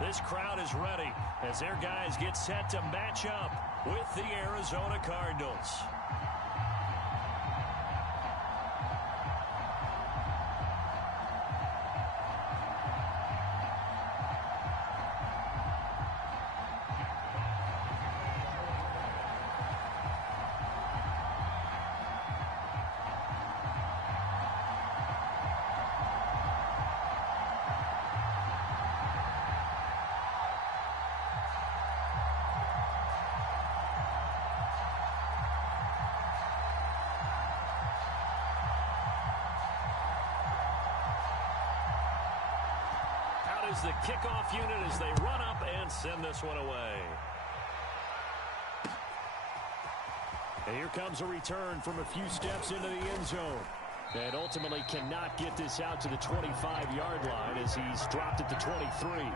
This crowd is ready as their guys get set to match up with the Arizona Cardinals. Is the kickoff unit as they run up and send this one away. And here comes a return from a few steps into the end zone. And ultimately cannot get this out to the 25-yard line as he's dropped at the 23.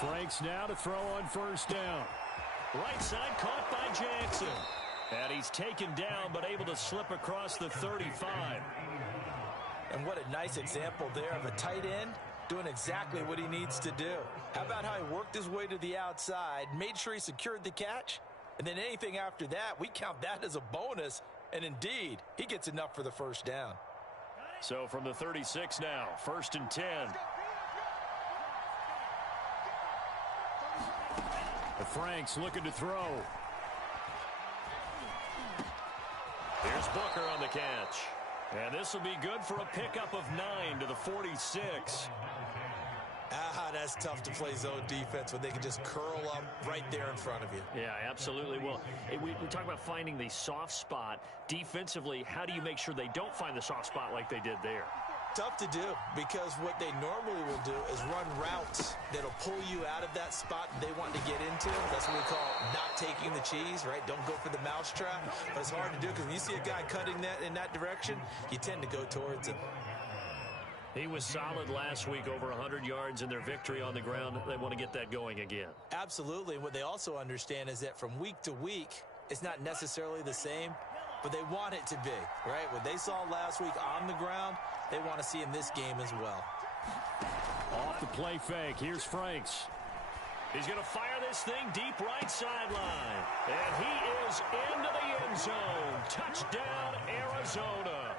Franks now to throw on first down. Right side caught by Jackson. And he's taken down but able to slip across the 35. And what a nice example there of a tight end doing exactly what he needs to do. How about how he worked his way to the outside, made sure he secured the catch, and then anything after that, we count that as a bonus. And indeed, he gets enough for the first down. So from the 36 now, 1st and 10. Franks looking to throw. Here's Booker on the catch. And this will be good for a pickup of 9 to the 46. That's tough to play zone defense when they can just curl up right there in front of you. Yeah, absolutely. Well, we talk about finding the soft spot. Defensively, how do you make sure they don't find the soft spot like they did there? Tough to do, because what they normally will do is run routes that'll pull you out of that spot they want to get into. That's what we call not taking the cheese, right? Don't go for the mousetrap. But it's hard to do because when you see a guy cutting that in that direction, you tend to go towards him. He was solid last week, over 100 yards in their victory on the ground. They want to get that going again. Absolutely. And what they also understand is that from week to week, it's not necessarily the same, but they want it to be, right? What they saw last week on the ground, they want to see in this game as well. Off the play fake. Here's Franks. He's going to fire this thing deep right sideline. And he is into the end zone. Touchdown, Arizona.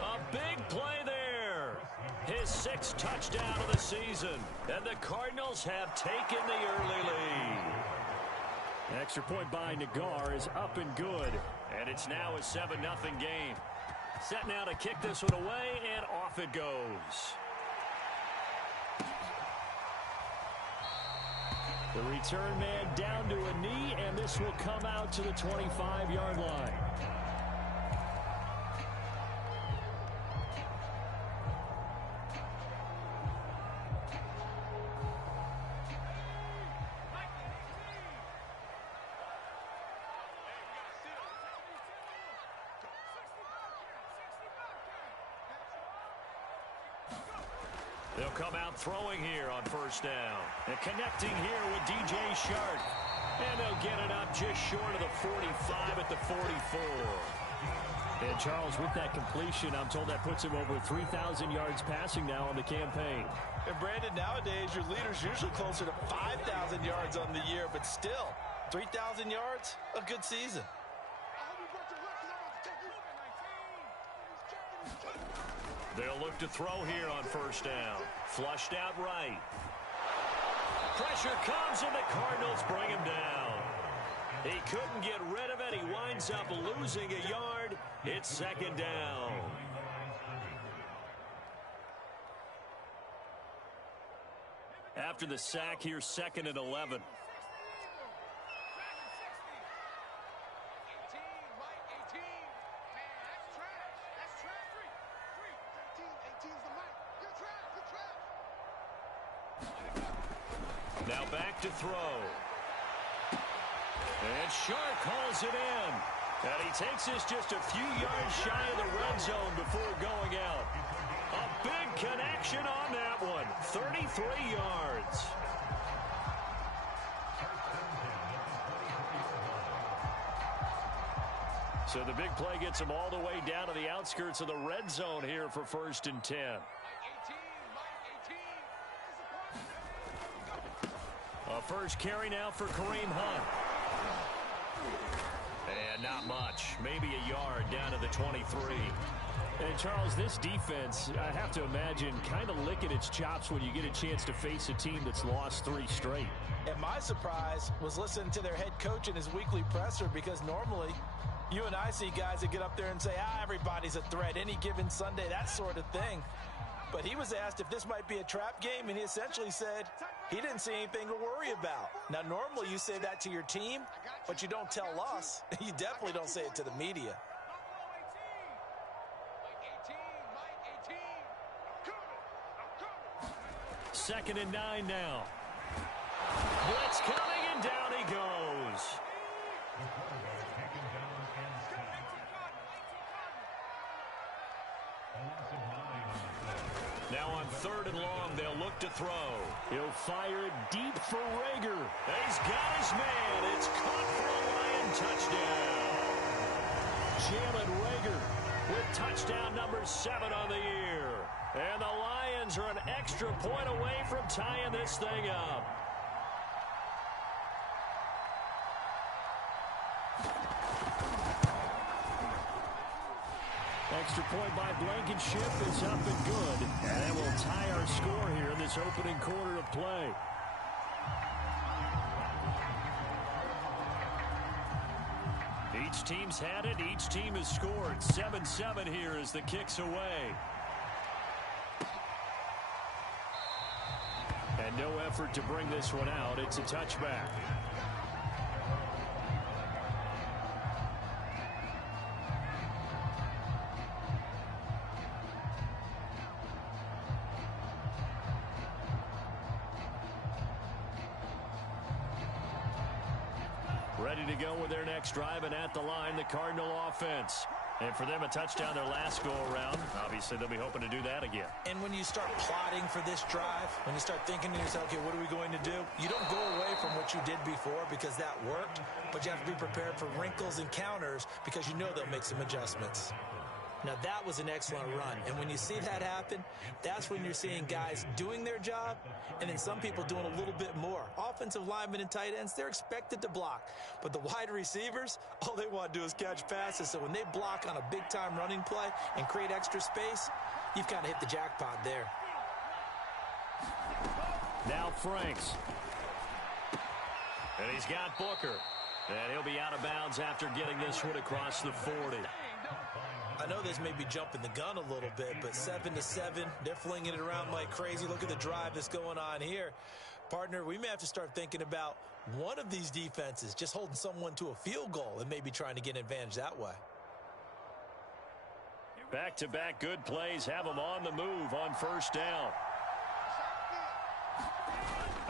A big play there. His 6th touchdown of the season. And the Cardinals have taken the early lead. Extra point by Nagar is up and good. And it's now a 7-0 game. Set now to kick this one away, and off it goes. The return man down to a knee, and this will come out to the 25-yard line. They'll come out throwing here on first down. And connecting here with DJ Shark. And they'll get it up just short of the 45 at the 44. And Charles, with that completion, I'm told that puts him over 3,000 yards passing now on the campaign. And Brandon, nowadays your leader's usually closer to 5,000 yards on the year, but still, 3,000 yards, a good season. They'll look to throw here on first down. Flushed out right. Pressure comes, and the Cardinals bring him down. He couldn't get rid of it. He winds up losing a yard. It's 2nd down. After the sack, here's 2nd and 11. Now back to throw. And Shark hauls it in. And he takes this just a few yards shy of the red zone before going out. A big connection on that one. 33 yards. So the big play gets him all the way down to the outskirts of the red zone here for 1st and 10. A first carry now for Kareem Hunt. And not much. Maybe a yard down to the 23. And, Charles, this defense, I have to imagine, kind of licking its chops when you get a chance to face a team that's lost 3 straight. And my surprise was listening to their head coach in his weekly presser, because normally you and I see guys that get up there and say, everybody's a threat any given Sunday, that sort of thing. But he was asked if this might be a trap game, and he essentially said he didn't see anything to worry about. Now, normally you say that to your team, but you don't tell us. You definitely don't say it to the media. Second and 9 now. Blitz coming, and down he goes. Now on 3rd and long, they'll look to throw. He'll fire it deep for Rager. He's got his man. It's caught for a Lion touchdown. Jalen Rager with touchdown number 7 on the year. And the Lions are an extra point away from tying this thing up. Extra point by Blankenship is up and good. And that will tie our score here in this opening quarter of play. Each team's had it. Each team has scored. 7-7 here as the kick's away. And no effort to bring this one out. It's a touchback. Ready to go with their next drive, and at the line, the Cardinal offense. And for them, a touchdown their last go-around. Obviously, they'll be hoping to do that again. And when you start plotting for this drive, when you start thinking to yourself, okay, what are we going to do? You don't go away from what you did before because that worked, but you have to be prepared for wrinkles and counters because you know they'll make some adjustments. Now, that was an excellent run. And when you see that happen, that's when you're seeing guys doing their job and then some people doing a little bit more. Offensive linemen and tight ends, they're expected to block. But the wide receivers, all they want to do is catch passes. So when they block on a big-time running play and create extra space, you've kind of hit the jackpot there. Now Franks. And he's got Booker. And he'll be out of bounds after getting this one across the 40. I know this may be jumping the gun a little bit, but 7-7, they're flinging it around like crazy. Look at the drive that's going on here. Partner, we may have to start thinking about one of these defenses just holding someone to a field goal and maybe trying to get an advantage that way. Back-to-back good plays have them on the move on first down.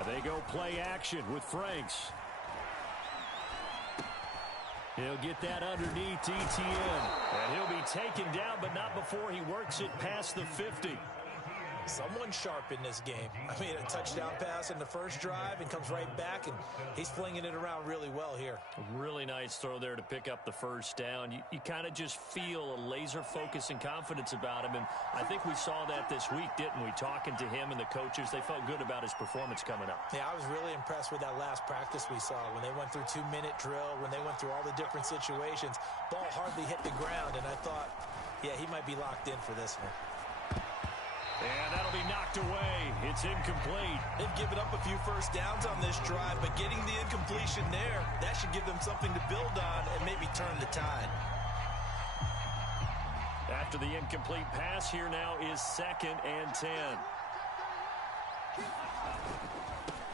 They go play action with Franks. He'll get that underneath ETN. And he'll be taken down, but not before he works it past the 50. Someone sharp in this game. I mean, a touchdown pass in the first drive and comes right back, and he's flinging it around really well here. Really nice throw there to pick up the first down. You kind of just feel a laser focus and confidence about him, and I think we saw that this week, didn't we? Talking to him and the coaches, they felt good about his performance coming up. Yeah, I was really impressed with that last practice we saw when they went through 2-minute drill, when they went through all the different situations. Ball hardly hit the ground, and I thought, yeah, he might be locked in for this one. And that'll be knocked away. It's incomplete. They've given up a few first downs on this drive, but getting the incompletion there, that should give them something to build on and maybe turn the tide. After the incomplete pass, here now is 2nd and 10.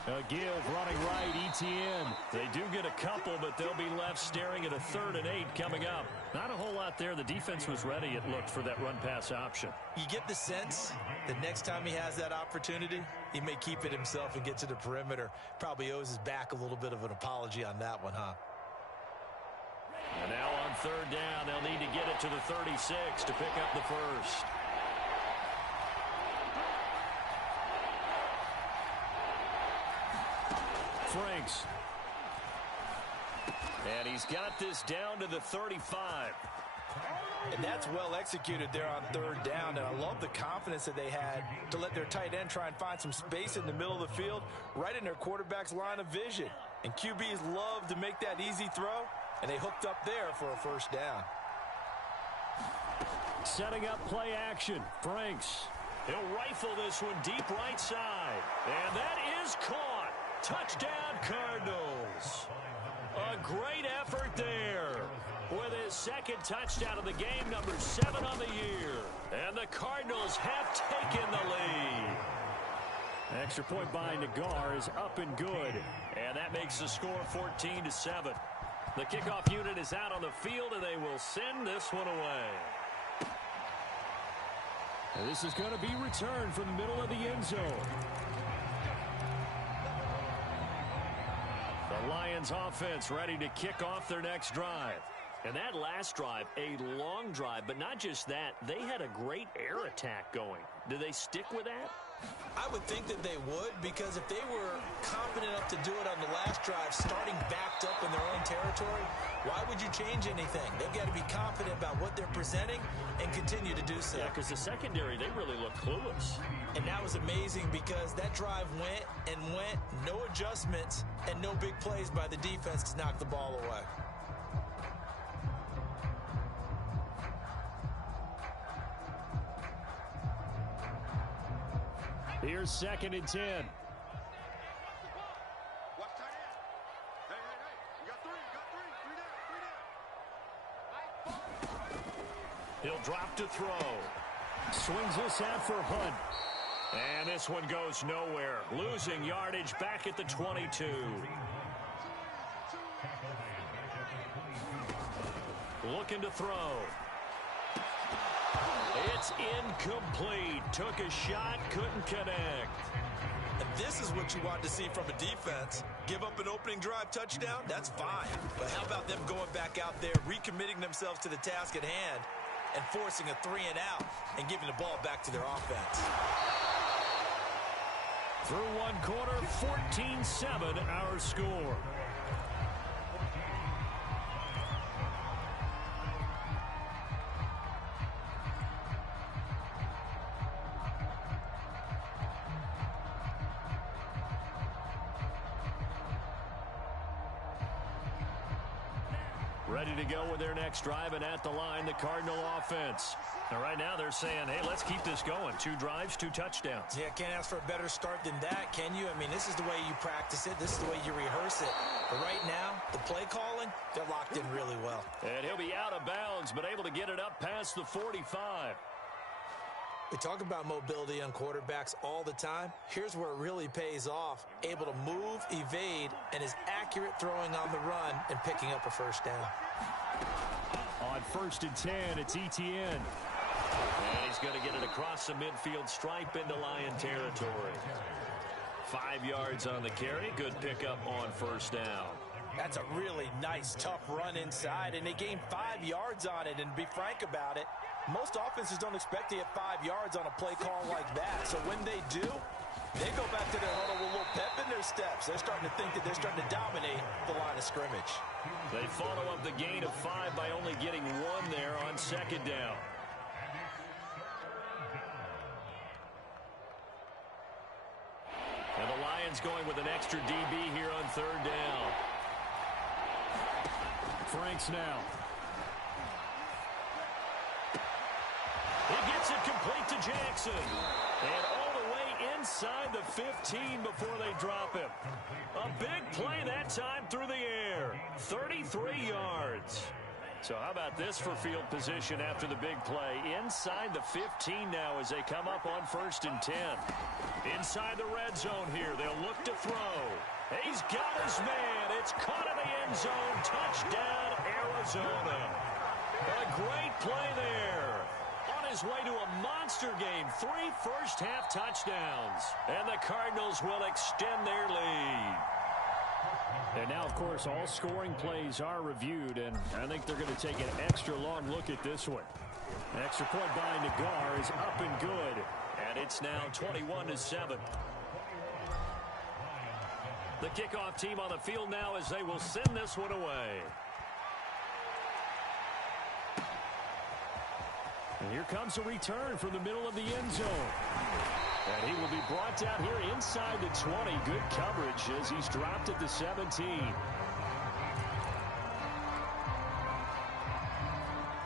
A give running right, ETN. They do get a couple, but they'll be left staring at a 3rd and 8 coming up. Not a whole lot there. The defense was ready, it looked, for that run-pass option. You get the sense that next time he has that opportunity, he may keep it himself and get to the perimeter. Probably owes his back a little bit of an apology on that one, huh? Now on third down, they'll need to get it to the 36 to pick up the first. Franks. And he's got this down to the 35. And that's well executed there on third down. And I love the confidence that they had to let their tight end try and find some space in the middle of the field, right in their quarterback's line of vision. And QBs love to make that easy throw, and they hooked up there for a first down. Setting up play action. Franks. He'll rifle this one deep right side. And that is caught. Touchdown, Cardinals. A great effort there with his second touchdown of the game, number 7 on the year. And the Cardinals have taken the lead. Extra point by Nagar is up and good. And that makes the score 14-7. The kickoff unit is out on the field, and they will send this one away. And this is going to be returned from the middle of the end zone. The Lions offense ready to kick off their next drive. And that last drive, a long drive, but not just that, they had a great air attack going. Do they stick with that? I would think that they would, because if they were confident enough to do it on the last drive, starting backed up in their own territory, why would you change anything? They've got to be confident about what they're presenting and continue to do so. Yeah, because the secondary, they really look clueless. And that was amazing because that drive went and went, no adjustments, and no big plays by the defense to knock the ball away. Here's 2nd and 10. He'll drop to throw. Swings this out for Hunt. And this one goes nowhere. Losing yardage back at the 22. Looking to throw. It's incomplete. Took a shot, couldn't connect. And this is what you want to see from a defense. Give up an opening drive touchdown, that's fine. But how about them going back out there, recommitting themselves to the task at hand, and forcing a 3 and out and giving the ball back to their offense. Through one quarter, 14-7 our score. Ready to go with their next drive, and at the line, the Cardinal offense. And right now they're saying, hey, let's keep this going. 2 drives, 2 touchdowns. Yeah, can't ask for a better start than that, can you? I mean, this is the way you practice it. This is the way you rehearse it. But right now, the play calling, they're locked in really well. And he'll be out of bounds, but able to get it up past the 45. We talk about mobility on quarterbacks all the time. Here's where it really pays off. Able to move, evade, and is accurate throwing on the run and picking up a first down. On 1st and 10, it's Etienne. And he's going to get it across the midfield stripe into Lion territory. 5 yards on the carry. Good pickup on 1st down. That's a really nice, tough run inside, and they gained 5 yards on it. And to be frank about it, most offenses don't expect to get 5 yards on a play call like that. So when they do, they go back to their huddle with a little pep in their steps. They're starting to think that they're starting to dominate the line of scrimmage. They follow up the gain of 5 by only getting 1 there on 2nd down. And the Lions going with an extra DB here on 3rd down. Franks now. He gets it complete to Jackson. And all the way inside the 15 before they drop him. A big play that time through the air. 33 yards. So how about this for field position after the big play? Inside the 15 now as they come up on 1st and 10. Inside the red zone here. They'll look to throw. He's got his man. It's caught in the end zone. Touchdown, Arizona. A great play there. On his way to a monster game. 3 first-half touchdowns. And the Cardinals will extend their lead. And now, of course, all scoring plays are reviewed, and I think they're going to take an extra long look at this one. Extra point by Nagar is up and good, and it's now 21-7. The kickoff team on the field now as they will send this one away. And here comes a return from the middle of the end zone. And he will be brought down here inside the 20. Good coverage as he's dropped at the 17.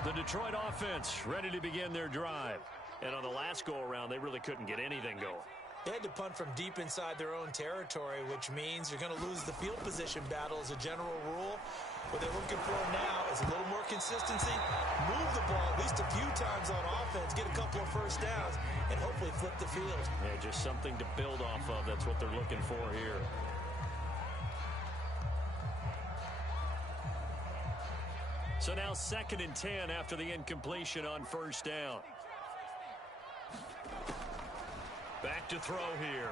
The Detroit offense ready to begin their drive. And on the last go-around, they really couldn't get anything going. They had to punt from deep inside their own territory, which means you're going to lose the field position battle as a general rule. What they're looking for now is a little more consistency, move the ball at least a few times on offense, get a couple of first downs, and hopefully flip the field. Yeah, just something to build off of. That's what they're looking for here. So now 2nd and 10 after the incompletion on first down. Back to throw here.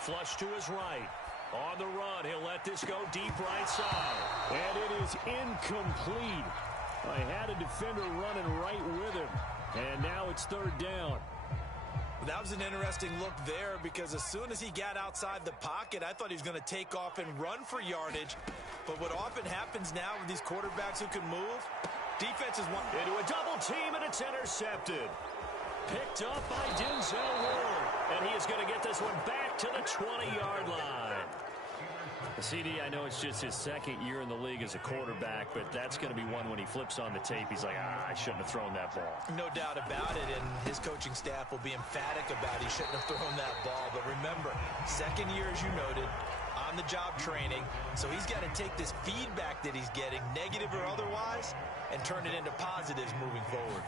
Flush to his right. On the run, he'll let this go deep right side. And it is incomplete. I had a defender running right with him. And now it's 3rd down. That was an interesting look there because as soon as he got outside the pocket, I thought he was going to take off and run for yardage. But what often happens now with these quarterbacks who can move, defenses want into a double team, and it's intercepted. Picked up by Denzel Ward. And he is going to get this one back to the 20-yard line. CD, I know it's just his 2nd year in the league as a quarterback, but that's going to be one when he flips on the tape. He's like, I shouldn't have thrown that ball. No doubt about it, and his coaching staff will be emphatic about he shouldn't have thrown that ball. But remember, 2nd year, as you noted, on-the-job training, so he's got to take this feedback that he's getting, negative or otherwise, and turn it into positives moving forward.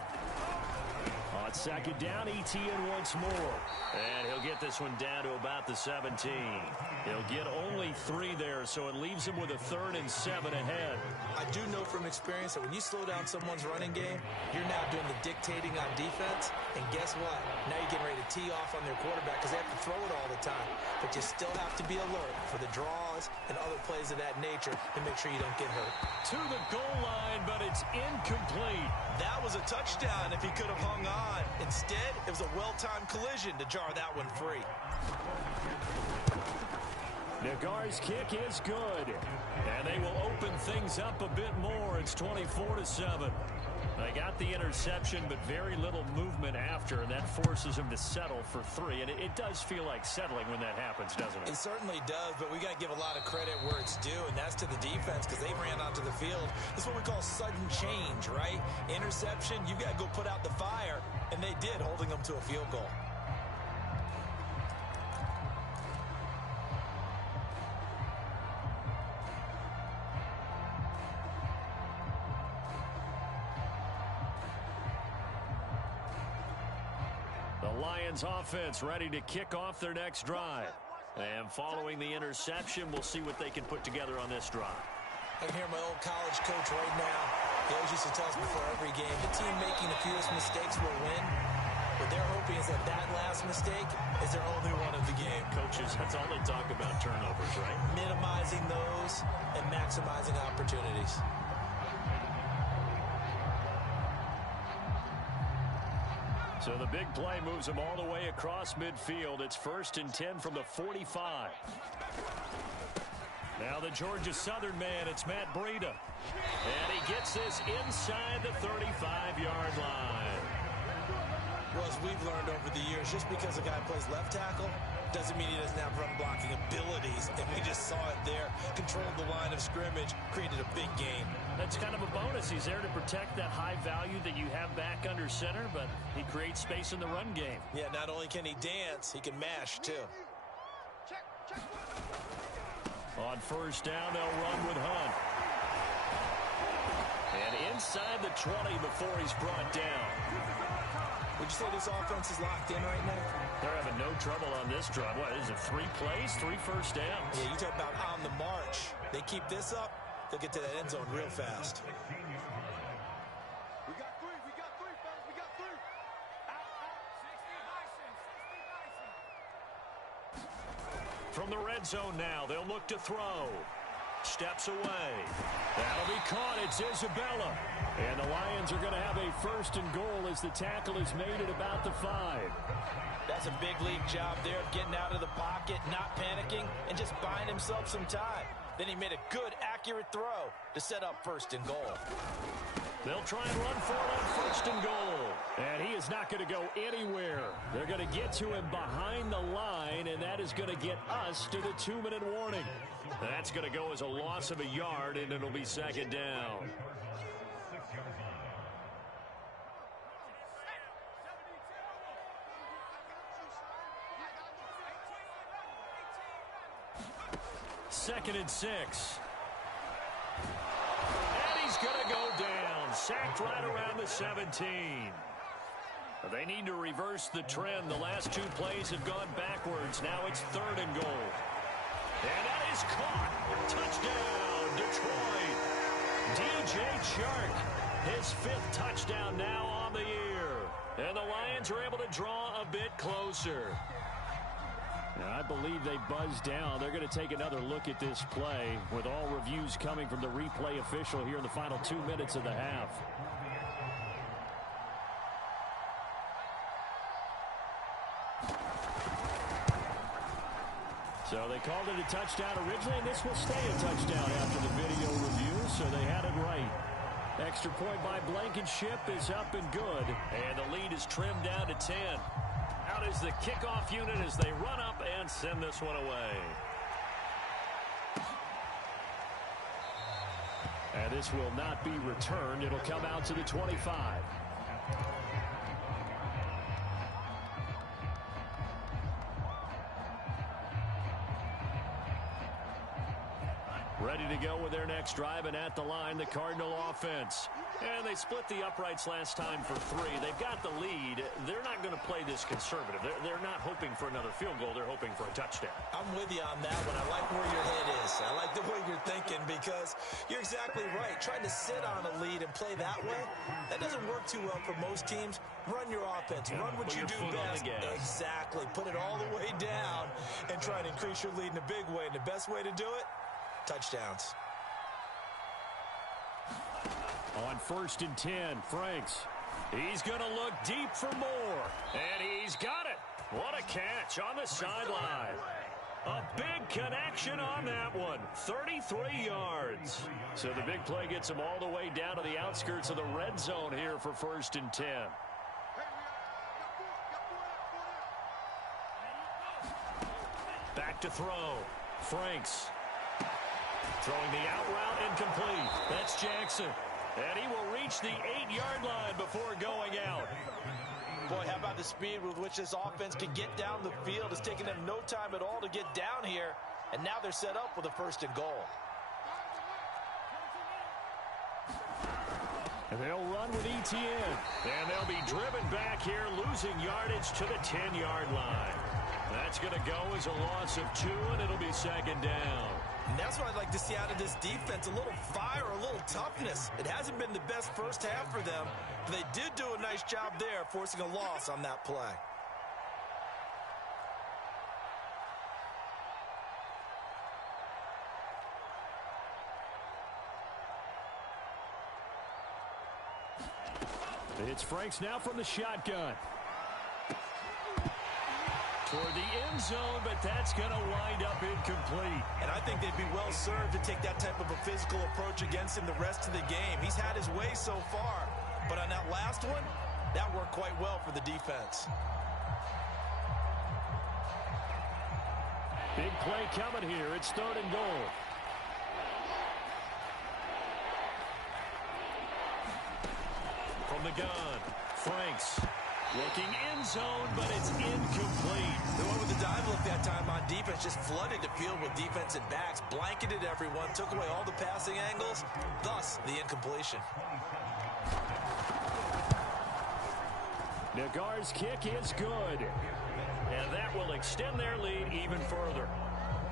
On 2nd down, Etienne once more. And he'll get this one down to about the 17. He'll get only 3 there, so it leaves him with a 3rd and 7 ahead. I do know from experience that when you slow down someone's running game, you're now doing the dictating on defense. And guess what? Now you're getting ready to tee off on their quarterback because they have to throw it all the time. But you still have to be alert for the draws and other plays of that nature to make sure you don't get hurt. To the goal line, but it's incomplete. That was a touchdown if he could have hung on. Instead, it was a well-timed collision to jar that one free. Nagar's kick is good. And they will open things up a bit more. It's 24-7. They got the interception, but very little movement after, and that forces him to settle for 3. And it does feel like settling when that happens, doesn't it? It certainly does, but we got to give a lot of credit where it's due, and that's to the defense because they ran onto the field. This is what we call sudden change, right? Interception, you got to go put out the fire, and they did, holding them to a field goal. Lions offense ready to kick off their next drive. And following the interception, we'll see what they can put together on this drive. I can hear my old college coach right now. He always used to tell us before every game, the team making the fewest mistakes will win. What they're hoping is that that last mistake is their only one of the game. Coaches, that's all they talk about, turnovers, right? Minimizing those and maximizing opportunities. So the big play moves them all the way across midfield. It's 1st and 10 from the 45. Now the Georgia Southern man, it's Matt Breida. And he gets this inside the 35-yard line. Well, as we've learned over the years, just because a guy plays left tackle doesn't mean he doesn't have run blocking abilities. And we just saw it there. Controlled the line of scrimmage, created a big gain. That's kind of a bonus. He's there to protect that high value that you have back under center, but he creates space in the run game. Yeah, not only can he dance, he can mash, too. On 1st down, they'll run with Hunt. And inside the 20 before he's brought down. Would you say this offense is locked in right now? They're having no trouble on this drive. What is it, 3 plays, 3 first downs? Yeah, you talk about on the march. They keep this up, they'll get to that end zone real fast. We got 3, fellas, we got 3. Out. From the red zone now, they'll look to throw. Steps away. That'll be caught. It's Isabella. And the Lions are going to have a first and goal as the tackle is made at about the 5. That's a big league job there of getting out of the pocket, not panicking, and just buying himself some time. Then he made a good, accurate throw to set up first and goal. They'll try and run for it on first and goal. And he is not going to go anywhere. They're going to get to him behind the line, and that is going to get us to the 2-minute warning. That's going to go as a loss of a yard, and it'll be second down. Second and 6. And he's going to go down. Sacked right around the 17. They need to reverse the trend. The last 2 plays have gone backwards. Now it's third and goal. And that is caught. Touchdown, Detroit. DJ Chark, his 5th touchdown now on the year. And the Lions are able to draw a bit closer. Now, I believe they buzzed down. They're going to take another look at this play with all reviews coming from the replay official here in the final 2 minutes of the half. So they called it a touchdown originally, and this will stay a touchdown after the video review, so they had it right. Extra point by Blankenship is up and good, and the lead is trimmed down to 10. Out is the kickoff unit as they run up and send this one away. And this will not be returned. It'll come out to the 25. Ready to go with their next drive, and at the line, the Cardinal offense. And they split the uprights last time for 3. They've got the lead. They're not going to play this conservative. They're not hoping for another field goal. They're hoping for a touchdown. I'm with you on that one. I like where your head is. I like the way you're thinking because you're exactly right. Trying to sit on a lead and play that way, that doesn't work too well for most teams. Run your offense. Run what you do best. Exactly. Put it all the way down and try to increase your lead in a big way. And the best way to do it, touchdowns. On first and 10, Franks. He's going to look deep for more. And he's got it. What a catch on the sideline. A big connection on that one. 33 yards. So the big play gets him all the way down to the outskirts of the red zone here for first and 10. Back to throw. Franks. Throwing the out route incomplete. That's Jackson. And he will reach the 8-yard line before going out. Boy, how about the speed with which this offense can get down the field? It's taken them no time at all to get down here. And now they're set up with a first and goal. And they'll run with ETN. And they'll be driven back here, losing yardage to the 10-yard line. That's going to go as a loss of 2, and it'll be second down. And that's what I'd like to see out of this defense, a little fire, a little toughness. It hasn't been the best first half for them, but they did do a nice job there, forcing a loss on that play. It's Franks now from the shotgun. Toward the end zone, but that's going to wind up incomplete. And I think they'd be well served to take that type of a physical approach against him the rest of the game. He's had his way so far, but on that last one, that worked quite well for the defense. Big play coming here. It's third and goal. From the gun, Franks. Looking end zone, but it's incomplete. They went with the dive look that time on defense, just flooded the field with defensive backs, blanketed everyone, took away all the passing angles, thus the incompletion. Nagar's kick is good. And that will extend their lead even further.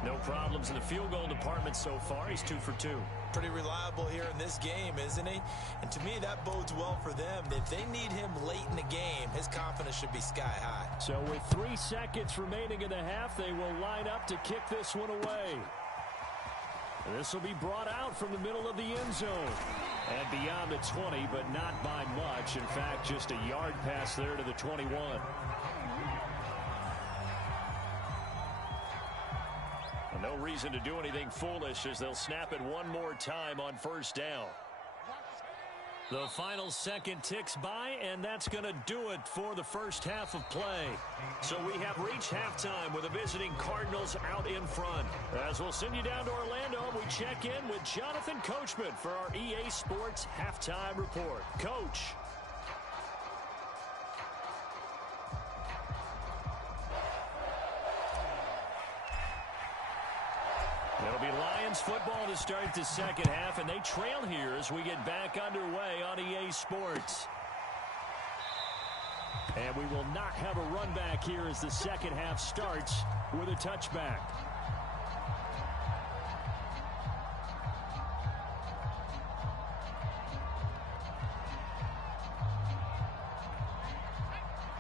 No problems in the field goal department so far. He's 2 for 2. Pretty reliable here in this game, isn't he? And to me, that bodes well for them. If they need him late in the game, his confidence should be sky high. So with 3 seconds remaining in the half, they will line up to kick this one away. This will be brought out from the middle of the end zone. And beyond the 20, but not by much. In fact, just a yard pass there to the 21. Well, no reason to do anything foolish as they'll snap it one more time on first down. The final second ticks by, and that's going to do it for the first half of play. So we have reached halftime with the visiting Cardinals out in front. As we'll send you down to Orlando, we check in with Jonathan Coachman for our EA Sports Halftime Report. Coach. It'll be Lions football to start the second half, and they trail here as we get back underway on EA Sports. And we will not have a run back here as the second half starts with a touchback.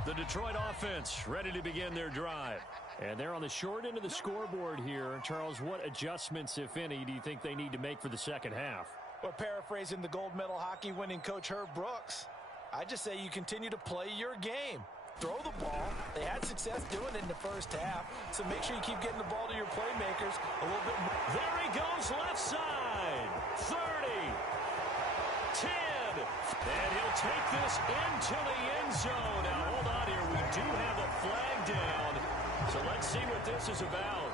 The Detroit offense ready to begin their drive. And they're on the short end of the scoreboard here. Charles, what adjustments, if any, do you think they need to make for the second half? Well, paraphrasing the gold medal hockey winning coach Herb Brooks, I just say you continue to play your game. Throw the ball. They had success doing it in the first half, so make sure you keep getting the ball to your playmakers a little bit more. There he goes, left side. 30. 10. And he'll take this into the end zone. Now, hold on here. We do have a flag down. So let's see what this is about.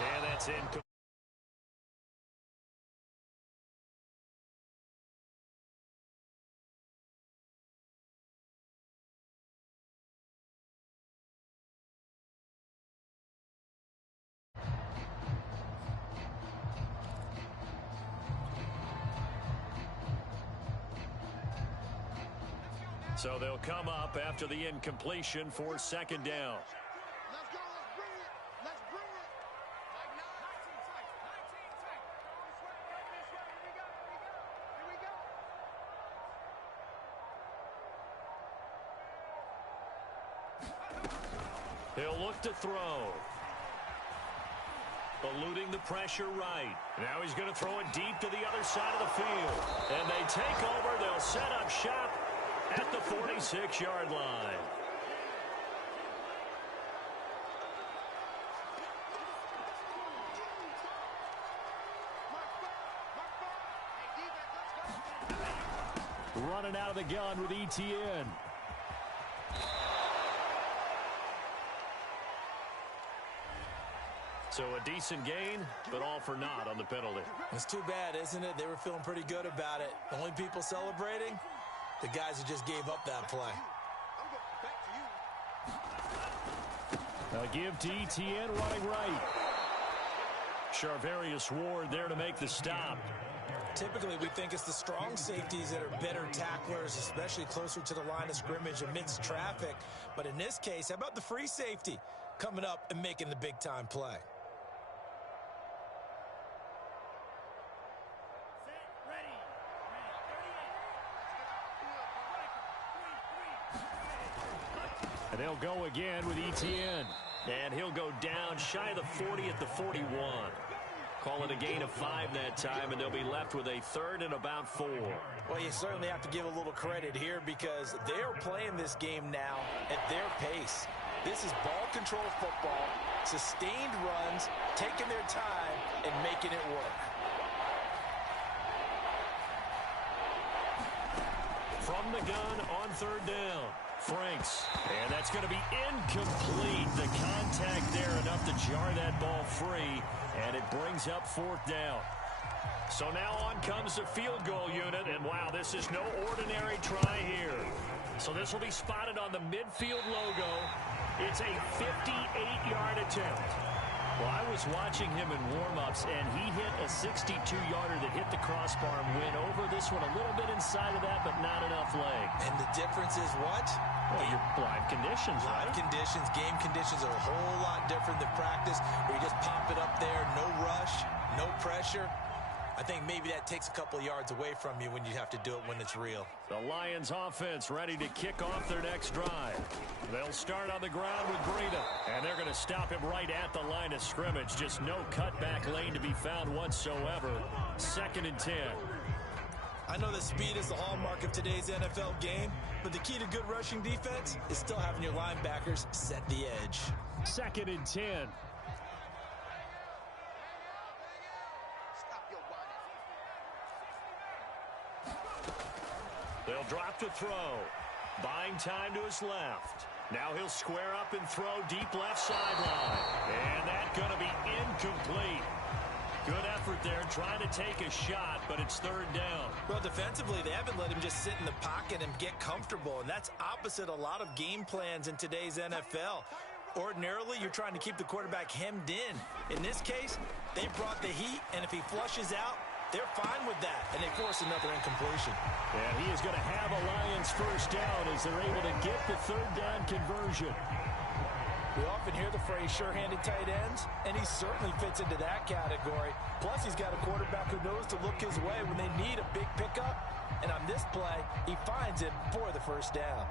And that's incomplete. So they'll come up after the incompletion for second down. Let's go. Let's bring it. Let's bring it. Here we go. He'll look to throw. Eluding the pressure right. Now he's going to throw it deep to the other side of the field. And they take over. They'll set up shop at the 46-yard line. Running out of the gun with ETN. So a decent gain, but all for naught on the penalty. It's too bad, isn't it? They were feeling pretty good about it. The only people celebrating, the guys who just gave up that play. A give to ETN running right. Charvarius Ward there to make the stop. Typically, we think it's the strong safeties that are better tacklers, especially closer to the line of scrimmage amidst traffic. But in this case, how about the free safety coming up and making the big-time play? And they'll go again with ETN. And he'll go down shy of the 40 at the 41. Call it a gain of 5 that time, and they'll be left with a third and about 4. Well, you certainly have to give a little credit here because they are playing this game now at their pace. This is ball control football, sustained runs, taking their time, and making it work. From the gun on third down, Franks. And that's going to be incomplete. The contact there enough to jar that ball free, and it brings up fourth down. So now on comes the field goal unit, and wow, this is no ordinary try here. So this will be spotted on the midfield logo. It's a 58-yard attempt. Well, I was watching him in warm-ups, and he hit a 62-yarder that hit the crossbar and went over this one a little bit inside of that, but not enough leg. And the difference is what? Well, your live conditions, right? Live conditions, game conditions are a whole lot different than practice, where you just pop it up there, no rush, no pressure. I think maybe that takes a couple of yards away from you when you have to do it when it's real. The Lions offense ready to kick off their next drive. They'll start on the ground with Breida, and they're going to stop him right at the line of scrimmage. Just no cutback lane to be found whatsoever. 2nd and 10. I know that speed is the hallmark of today's NFL game, but the key to good rushing defense is still having your linebackers set the edge. 2nd and 10. They'll drop to throw. Buying time to his left. Now he'll square up and throw deep left sideline. And that's going to be incomplete. Good effort there trying to take a shot, but it's 3rd down. Well, defensively, they haven't let him just sit in the pocket and get comfortable, and that's opposite a lot of game plans in today's NFL. Ordinarily, you're trying to keep the quarterback hemmed in. In this case, they brought the heat, and if he flushes out, they're fine with that, and they force another incompletion. And he is going to have a Lions 1st down as they're able to get the 3rd down conversion. We often hear the phrase sure-handed tight ends, and he certainly fits into that category. Plus, he's got a quarterback who knows to look his way when they need a big pickup. And on this play, he finds it for the 1st down.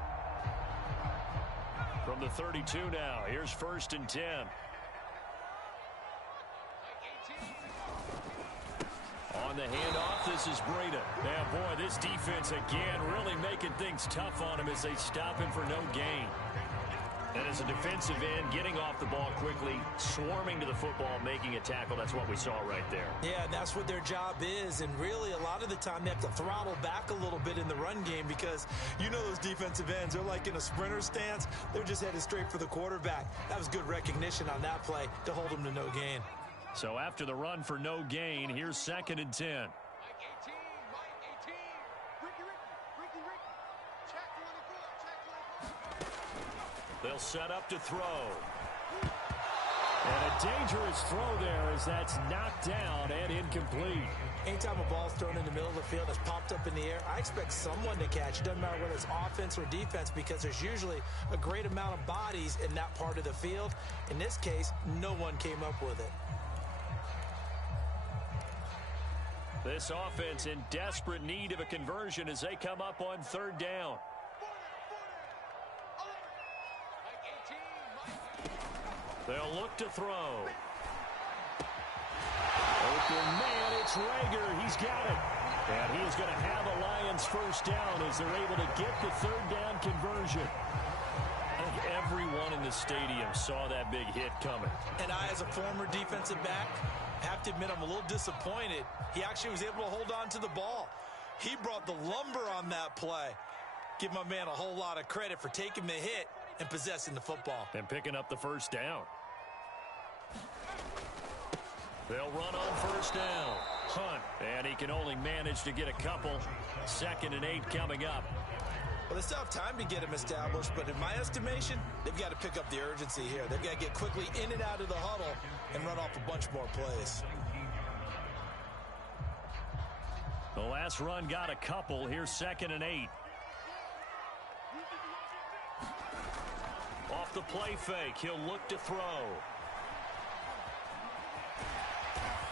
From the 32 now, here's 1st and 10. On the handoff, this is Breida. And boy, this defense again really making things tough on him as they stop him for no gain. And as a defensive end, getting off the ball quickly, swarming to the football, making a tackle, that's what we saw right there. Yeah, and that's what their job is. And really, a lot of the time, they have to throttle back a little bit in the run game because you know those defensive ends, they're like in a sprinter stance. They're just headed straight for the quarterback. That was good recognition on that play to hold him to no gain. So after the run for no gain, here's 2nd and 10. Mike 18, Ricky. Check 24, check 24. They'll set up to throw. And a dangerous throw there as that's knocked down and incomplete. Anytime a ball's thrown in the middle of the field that's popped up in the air, I expect someone to catch. It doesn't matter whether it's offense or defense because there's usually a great amount of bodies in that part of the field. In this case, no one came up with it. This offense in desperate need of a conversion as they come up on 3rd down. They'll look to throw. Open man, it's Rager. He's got it. And he is going to have a Lions 1st down as they're able to get the 3rd down conversion. I think everyone in the stadium saw that big hit coming. And I, as a former defensive back, have to admit I'm a little disappointed. He actually was able to hold on to the ball. He brought the lumber on that play. Give my man a whole lot of credit for taking the hit and possessing the football. And picking up the 1st down. They'll run on 1st down. Hunt. And he can only manage to get a couple. 2nd and 8 coming up. Well, they still have time to get him established, but in my estimation, they've got to pick up the urgency here. They've got to get quickly in and out of the huddle and run off a bunch more plays. The last run got a couple. Here's 2nd and 8. Off the play fake, he'll look to throw.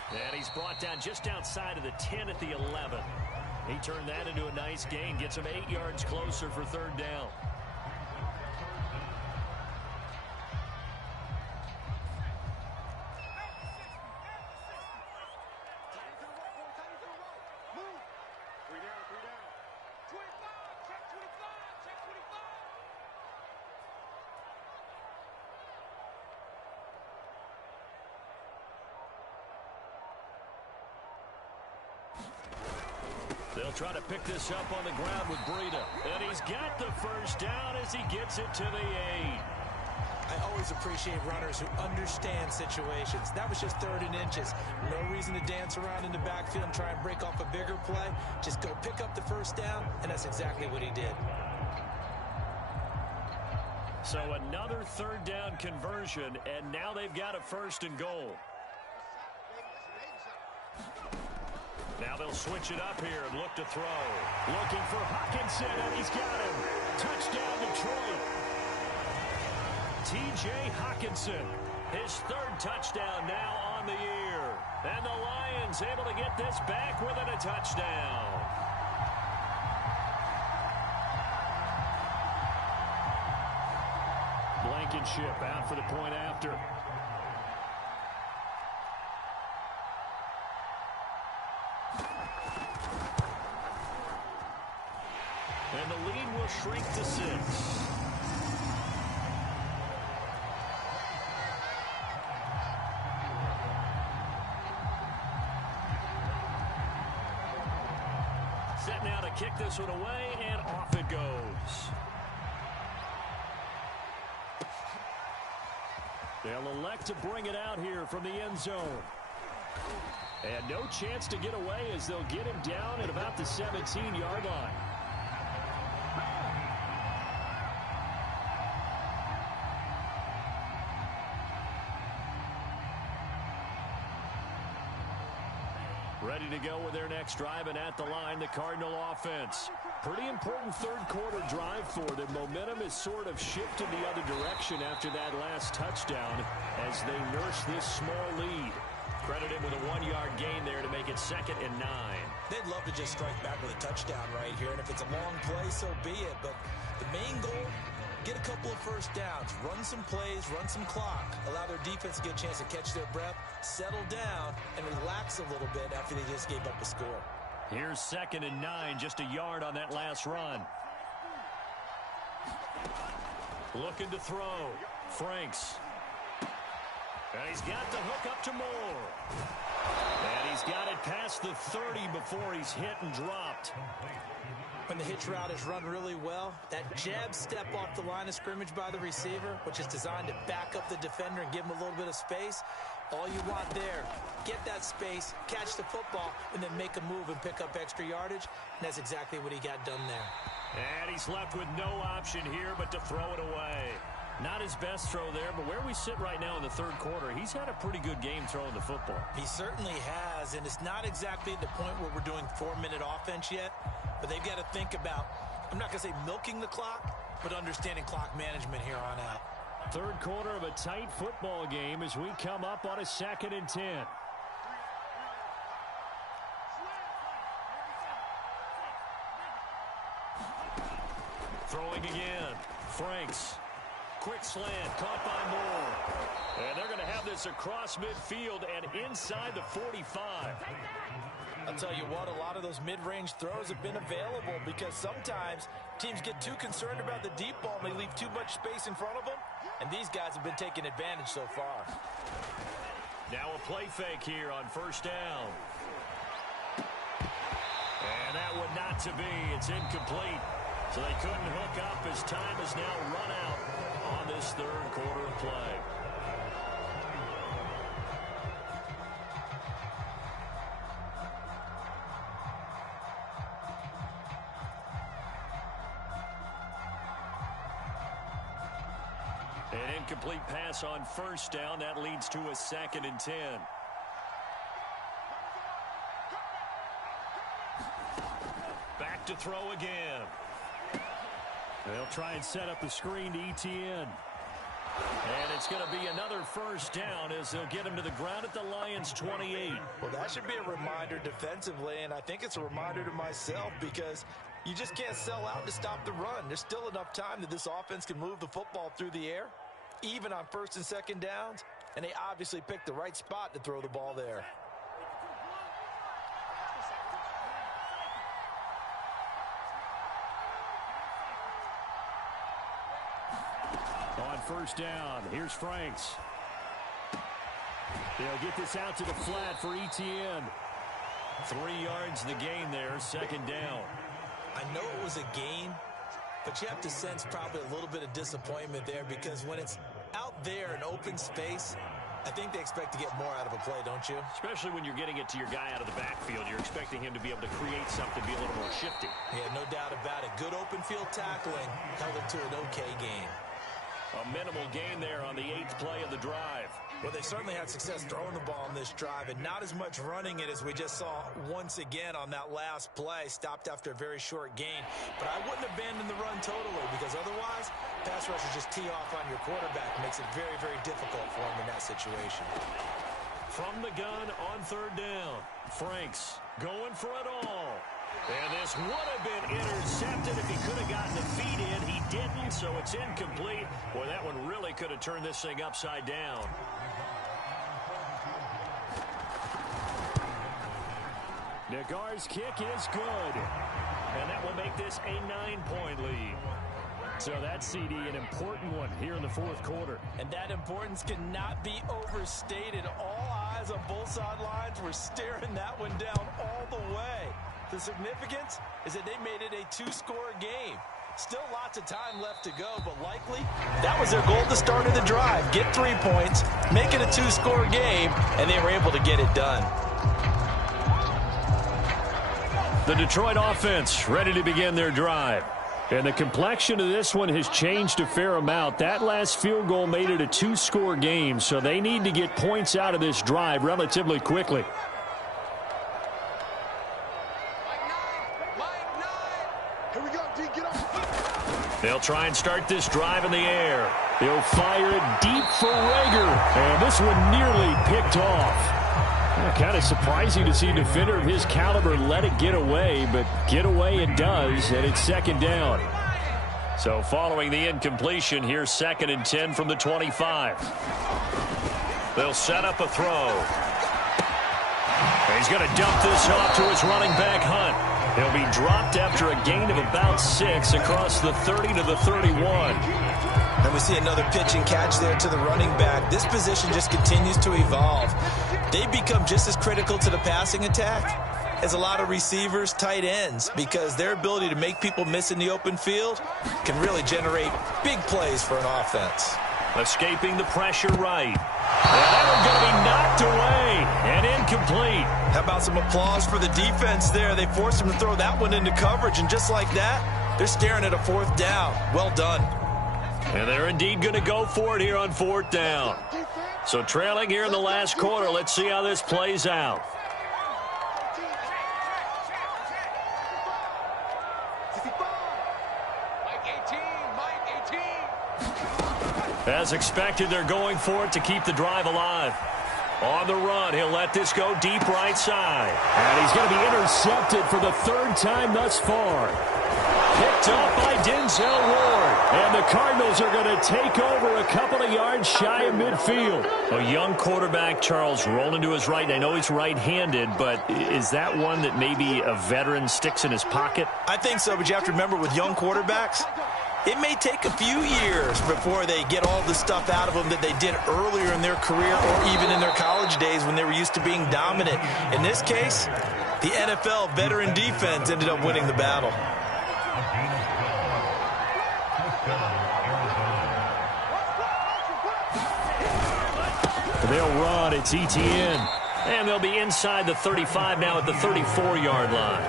And he's brought down just outside of the 10 at the 11. He turned that into a nice gain, gets him 8 yards closer for 3rd down. They'll try to pick this up on the ground with Breida. And he's got the 1st down as he gets it to the 8. I always appreciate runners who understand situations. That was just 3rd and inches. No reason to dance around in the backfield and try and break off a bigger play. Just go pick up the 1st down, and that's exactly what he did. So another 3rd down conversion, and now they've got a 1st and goal. Now they'll switch it up here and look to throw. Looking for Hockenson, and he's got him. Touchdown, Detroit. T.J. Hockenson. His third touchdown now on the year. And the Lions able to get this back within a touchdown. Blankenship out for the point after. And the lead will shrink to 6. Set now to kick this one away, and off it goes. They'll elect to bring it out here from the end zone. And no chance to get away as they'll get him down at about the 17-yard line. Ready to go with their next drive, and at the line, the Cardinal offense. Pretty important third quarter drive for them. Momentum is sort of shifted the other direction after that last touchdown as they nurse this small lead. Credit him with a 1-yard gain there to make it 2nd and 9. They'd love to just strike back with a touchdown right here, and if it's a long play, so be it. But the main goal, get a couple of first downs, run some plays, run some clock, allow their defense to get a chance to catch their breath, settle down, and relax a little bit after they just gave up a score. Here's 2nd and 9, just a yard on that last run. Looking to throw. Franks. And he's got the hook up to Moore. And he's got it past the 30 before he's hit and dropped. When the hitch route is run really well, that jab step off the line of scrimmage by the receiver, which is designed to back up the defender and give him a little bit of space, all you want there, get that space, catch the football, and then make a move and pick up extra yardage, and that's exactly what he got done there. And he's left with no option here but to throw it away. Not his best throw there, but where we sit right now in the third quarter, he's had a pretty good game throwing the football. He certainly has, and it's not exactly at the point where we're doing 4-minute offense yet, but they've got to think about, I'm not going to say milking the clock, but understanding clock management here on out. Third quarter of a tight football game as we come up on a 2nd and 10. Throwing again. Franks. Quick slant caught by Moore. And they're going to have this across midfield and inside the 45. I'll tell you what, a lot of those mid-range throws have been available because sometimes teams get too concerned about the deep ball and they leave too much space in front of them. And these guys have been taking advantage so far. Now a play fake here on 1st down. And that one not to be. It's incomplete. So they couldn't hook up as time is now run out on this third quarter of play. An incomplete pass on 1st down. That leads to a 2nd and 10. Back to throw again. They'll try and set up the screen to ETN. And it's going to be another 1st down as they'll get him to the ground at the Lions' 28. Well, that should be a reminder defensively, and I think it's a reminder to myself because you just can't sell out to stop the run. There's still enough time that this offense can move the football through the air, even on 1st and 2nd downs, and they obviously picked the right spot to throw the ball there. On 1st down, here's Franks. They'll get this out to the flat for ETN. 3 yards the gain there, 2nd down. I know it was a gain, but you have to sense probably a little bit of disappointment there because when it's out there in open space, I think they expect to get more out of a play, don't you? Especially when you're getting it to your guy out of the backfield. You're expecting him to be able to create something, be a little more shifty. Yeah, no doubt about it. Good open field tackling held it to an okay game. A minimal gain there on the 8th play of the drive. Well, they certainly had success throwing the ball on this drive and not as much running it as we just saw once again on that last play. Stopped after a very short gain. But I wouldn't abandon the run totally because otherwise, pass rushers just tee off on your quarterback. It makes it very, very difficult for him in that situation. From the gun on third down, Franks going for it all. And this would have been intercepted if he could have gotten the feet in. He didn't, so it's incomplete. Boy, that one really could have turned this thing upside down. Nagar's kick is good. And that will make this a 9-point lead. So that's, CD, an important one here in the fourth quarter. And that importance cannot be overstated. All eyes on both sidelines were staring that one down all the way. The significance is that they made it a 2-score game. Still lots of time left to go, but likely that was their goal at the start of the drive. Get 3 points, make it a 2-score game, and they were able to get it done. The Detroit offense ready to begin their drive. And the complexion of this one has changed a fair amount. That last field goal made it a 2-score game, so they need to get points out of this drive relatively quickly. Here we go, D, get up. They'll try and start this drive in the air. They'll fire it deep for Rager. And this one nearly picked off. Kind of surprising to see a defender of his caliber let it get away, but get away it does, and it's second down. So following the incompletion, here's 2nd and 10 from the 25. They'll set up a throw. He's going to dump this off to his running back, Hunt. He'll be dropped after a gain of about 6 across the 30 to the 31. And we see another pitch and catch there to the running back. This position just continues to evolve. They become just as critical to the passing attack as a lot of receivers, tight ends, because their ability to make people miss in the open field can really generate big plays for an offense. Escaping the pressure right. And that one's going to be knocked away and incomplete. How about some applause for the defense there? They forced him to throw that one into coverage, and just like that, they're staring at a 4th down. Well done. And they're indeed going to go for it here on 4th down. So trailing here in the last quarter, let's see how this plays out. As expected, they're going for it to keep the drive alive. On the run, he'll let this go deep right side. And he's going to be intercepted for the 3rd time thus far. Picked up by Denzel Ward. And the Cardinals are going to take over a couple of yards shy of midfield. A young quarterback, Charles, rolling to his right. I know he's right-handed, but is that one that maybe a veteran sticks in his pocket? I think so, but you have to remember with young quarterbacks, it may take a few years before they get all the stuff out of them that they did earlier in their career or even in their college days when they were used to being dominant. In this case, the NFL veteran defense ended up winning the battle. They'll run. It's ETN. And they'll be inside the 35 now at the 34-yard line.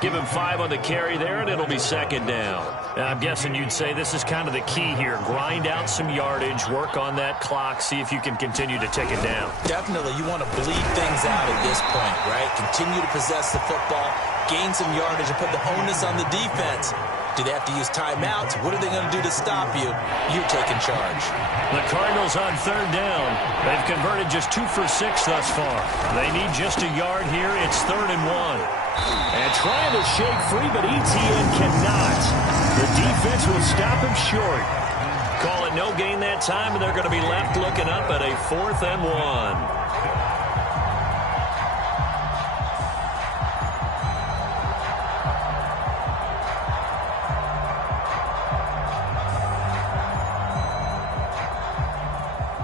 Give him 5 on the carry there, and it'll be 2nd down. I'm guessing you'd say this is kind of the key here. Grind out some yardage, work on that clock, see if you can continue to take it down. Definitely. You want to bleed things out at this point, right? Continue to possess the football, gain some yardage, and put the onus on the defense. Do they have to use timeouts? What are they going to do to stop you? You're taking charge. The Cardinals on 3rd down. They've converted just 2 for 6 thus far. They need just a yard here. It's 3rd and 1. And trying to shake free, but ETN cannot. The defense will stop him short. Call it no gain that time, and they're going to be left looking up at a 4th and 1.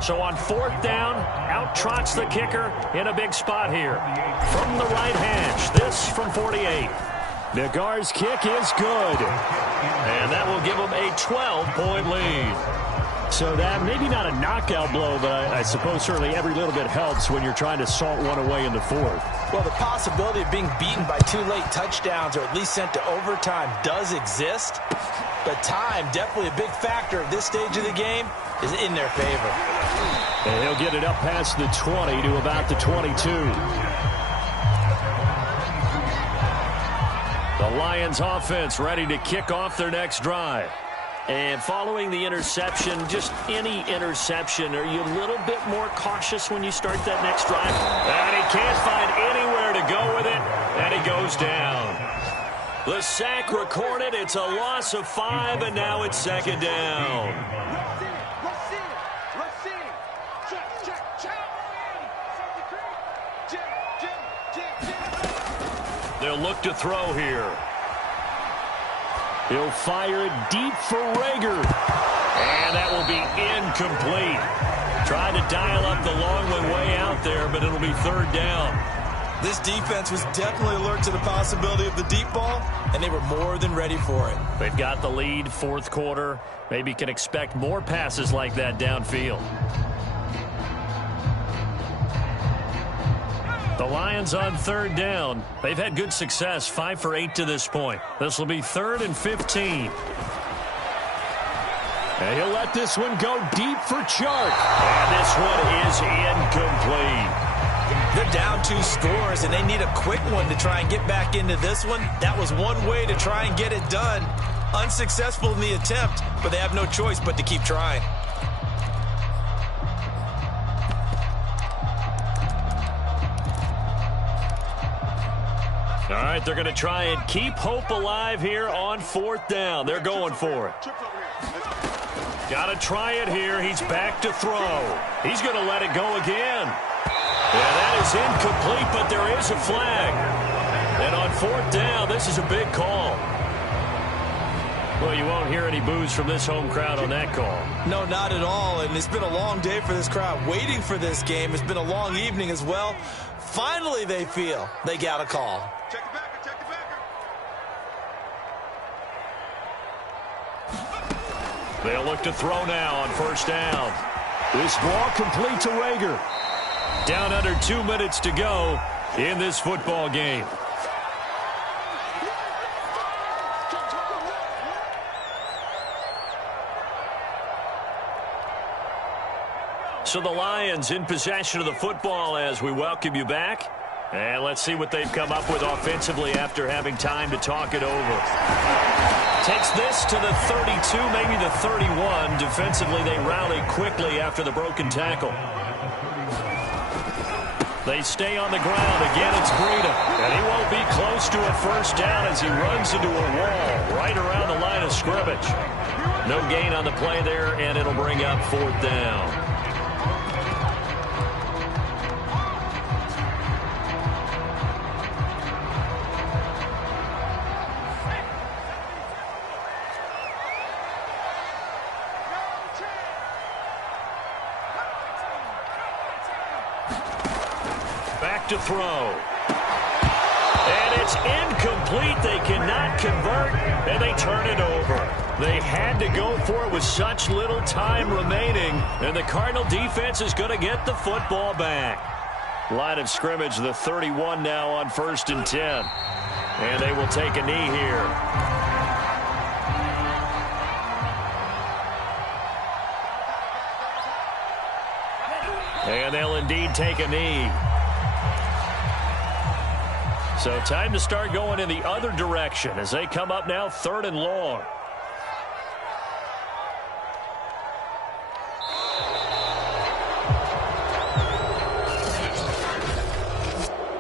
So on 4th down, out trots the kicker in a big spot here. From the right hash, this from 48. Nagar's kick is good. And that will give them a 12-point lead. So that, maybe not a knockout blow, but I suppose certainly every little bit helps when you're trying to salt one away in the 4th. Well, the possibility of being beaten by 2 late touchdowns or at least sent to overtime does exist. but time, definitely a big factor at this stage of the game, is in their favor. And he'll get it up past the 20 to about the 22. The Lions offense ready to kick off their next drive. And following the interception, just any interception, are you a little bit more cautious when you start that next drive? And he can't find anywhere to go with it, and he goes down. The sack recorded. It's a loss of 5, and now it's second down. They'll look to throw here. He'll fire it deep for Rager. And that will be incomplete. Trying to dial up the long one way out there, but it'll be third down. This defense was definitely alert to the possibility of the deep ball, and they were more than ready for it. They've got the lead, fourth quarter. Maybe can expect more passes like that downfield. The Lions on third down. They've had good success, 5 for 8 to this point. This will be 3rd and 15. And he'll let this one go deep for Chark. And this one is incomplete. They're down 2 scores, and they need a quick one to try and get back into this one. That was one way to try and get it done. Unsuccessful in the attempt, but they have no choice but to keep trying. All right, they're going to try and keep hope alive here on 4th down. They're going for it. Got to try it here. He's back to throw. He's going to let it go again. Yeah, that is incomplete, but there is a flag. And on 4th down, this is a big call. Well, you won't hear any boos from this home crowd on that call. No, not at all, and it's been a long day for this crowd waiting for this game. It's been a long evening as well. Finally, they feel they got a call. Check the backer, check the backer. They'll look to throw now on 1st down. This ball complete to Rager. Down under 2 minutes to go in this football game. So the Lions in possession of the football as we welcome you back. And let's see what they've come up with offensively after having time to talk it over. Takes this to the 32, maybe the 31. Defensively, they rally quickly after the broken tackle. They stay on the ground. Again, it's Breida. And he won't be close to a 1st down as he runs into a wall right around the line of scrimmage. No gain on the play there, and it'll bring up 4th down. To throw. And it's incomplete. They cannot convert, and they turn it over. They had to go for it with such little time remaining, and the Cardinal defense is going to get the football back. Line of scrimmage, the 31 now on 1st and 10. And they will take a knee here. And they'll indeed take a knee. So time to start going in the other direction as they come up now 3rd and long.